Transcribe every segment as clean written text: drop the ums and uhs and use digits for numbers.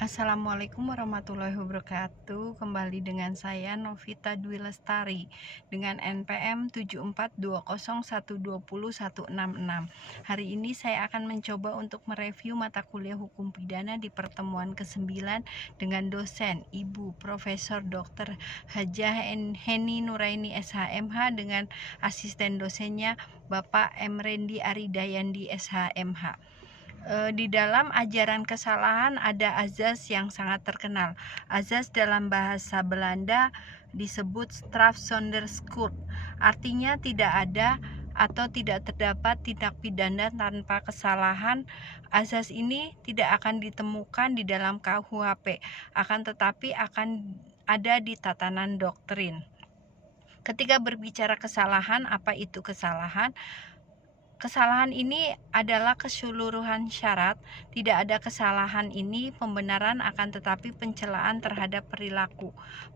Assalamualaikum warahmatullahi wabarakatuh. Kembali dengan saya Novita Dwi Lestari dengan NPM 7420120166. Hari ini saya akan mencoba untuk mereview mata kuliah hukum pidana di pertemuan ke-9 dengan dosen Ibu Profesor Dr. Hajah Heni Nuraini SHMH dengan asisten dosennya Bapak Emrendi Aridayandi SHMH. Di dalam ajaran kesalahan ada azas yang sangat terkenal. Azas dalam bahasa Belanda disebut strafzonderschuld. Artinya tidak ada atau tidak terdapat tindak pidana tanpa kesalahan. Azas ini tidak akan ditemukan di dalam KUHP, akan tetapi akan ada di tatanan doktrin. Ketika berbicara kesalahan, apa itu kesalahan? Kesalahan ini adalah keseluruhan syarat. Tidak ada kesalahan ini pembenaran, akan tetapi pencelaan terhadap perilaku.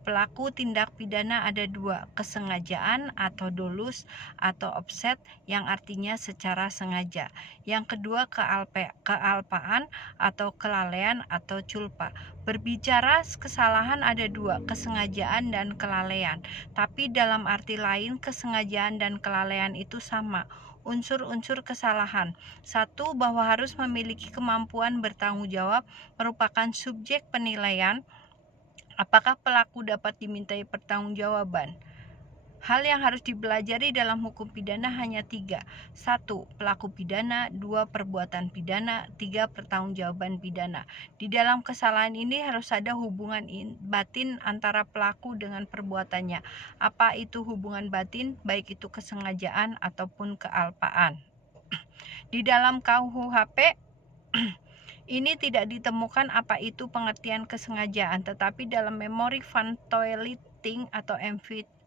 Pelaku tindak pidana ada dua, kesengajaan atau dolus atau offset yang artinya secara sengaja. Yang kedua kealpaan atau kelalaian atau culpa. Berbicara kesalahan ada dua, kesengajaan dan kelalaian. Tapi dalam arti lain kesengajaan dan kelalaian itu sama. Unsur-unsur kesalahan. Satu, bahwa harus memiliki kemampuan bertanggung jawab merupakan subjek penilaian apakah pelaku dapat dimintai pertanggungjawaban. Hal yang harus dipelajari dalam hukum pidana hanya 3. 1. Pelaku pidana. 2. Perbuatan pidana. 3. Pertanggungjawaban pidana. Di dalam kesalahan ini harus ada hubungan batin antara pelaku dengan perbuatannya. Apa itu hubungan batin? Baik itu kesengajaan ataupun kealpaan. Di dalam KUHP ini tidak ditemukan apa itu pengertian kesengajaan, tetapi dalam memori van Toileting atau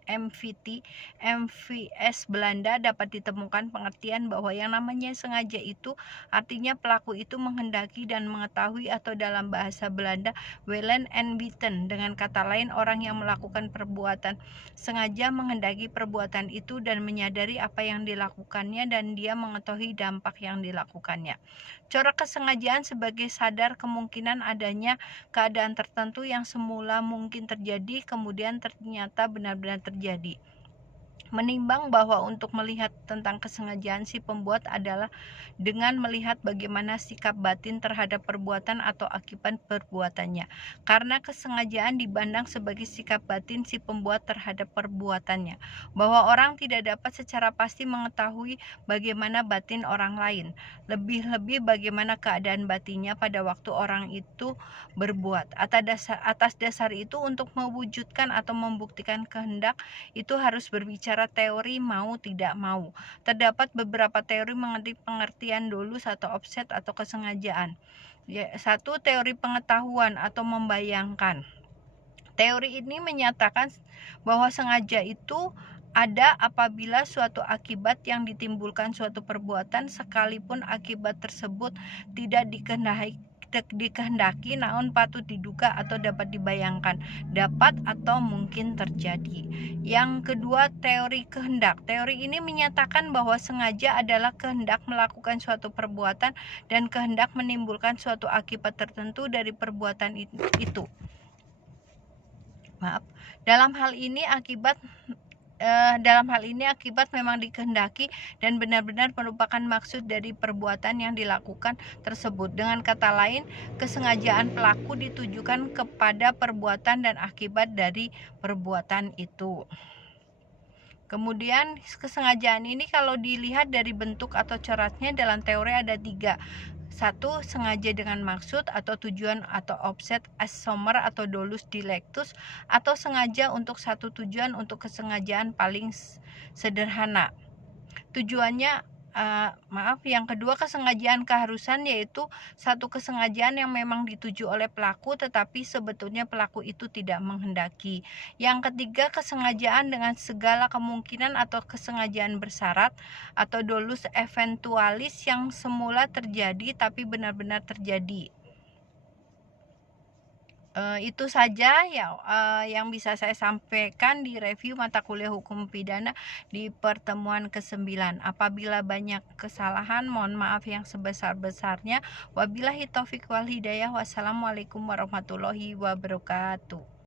MVS Belanda dapat ditemukan pengertian bahwa yang namanya sengaja itu artinya pelaku itu menghendaki dan mengetahui, atau dalam bahasa Belanda willen en weten. Dengan kata lain, orang yang melakukan perbuatan sengaja menghendaki perbuatan itu dan menyadari apa yang dilakukannya, dan dia mengetahui dampak yang dilakukannya. Corak kesengajaan sebagai sadar kemungkinan adanya keadaan tertentu yang semula mungkin terjadi, kemudian ternyata benar-benar terjadi. Menimbang bahwa untuk melihat tentang kesengajaan si pembuat adalah dengan melihat bagaimana sikap batin terhadap perbuatan atau akibat perbuatannya. Karena kesengajaan dipandang sebagai sikap batin si pembuat terhadap perbuatannya, bahwa orang tidak dapat secara pasti mengetahui bagaimana batin orang lain, lebih-lebih bagaimana keadaan batinnya pada waktu orang itu berbuat. Atas dasar itu, untuk mewujudkan atau membuktikan kehendak itu harus berbicara teori mau tidak mau. Terdapat beberapa teori mengenai pengertian dolus atau offset atau kesengajaan. Satu, teori pengetahuan atau membayangkan. Teori ini menyatakan bahwa sengaja itu ada apabila suatu akibat yang ditimbulkan suatu perbuatan, sekalipun akibat tersebut tidak dikehendaki namun patut diduga atau dapat dibayangkan, dapat atau mungkin terjadi. Yang kedua, teori kehendak. Teori ini menyatakan bahwa sengaja adalah kehendak melakukan suatu perbuatan dan kehendak menimbulkan suatu akibat tertentu dari perbuatan itu. Dalam hal ini akibat memang dikehendaki dan benar-benar merupakan maksud dari perbuatan yang dilakukan tersebut. Dengan kata lain, kesengajaan pelaku ditujukan kepada perbuatan dan akibat dari perbuatan itu. Kemudian kesengajaan ini kalau dilihat dari bentuk atau coraknya dalam teori ada 3. 1. Sengaja dengan maksud atau tujuan atau offset as sommer atau dolus dilectus, atau sengaja untuk satu tujuan untuk kesengajaan paling sederhana. Tujuannya yang kedua, kesengajaan keharusan, yaitu satu kesengajaan yang memang dituju oleh pelaku tetapi sebetulnya pelaku itu tidak menghendaki. Yang ketiga, kesengajaan dengan segala kemungkinan atau kesengajaan bersyarat atau dolus eventualis yang semula terjadi tapi benar-benar terjadi. Itu saja ya, yang bisa saya sampaikan di review mata kuliah hukum pidana di pertemuan ke-9. Apabila banyak kesalahan, mohon maaf yang sebesar-besarnya. Wabillahi taufik wal hidayah. Wassalamualaikum warahmatullahi wabarakatuh.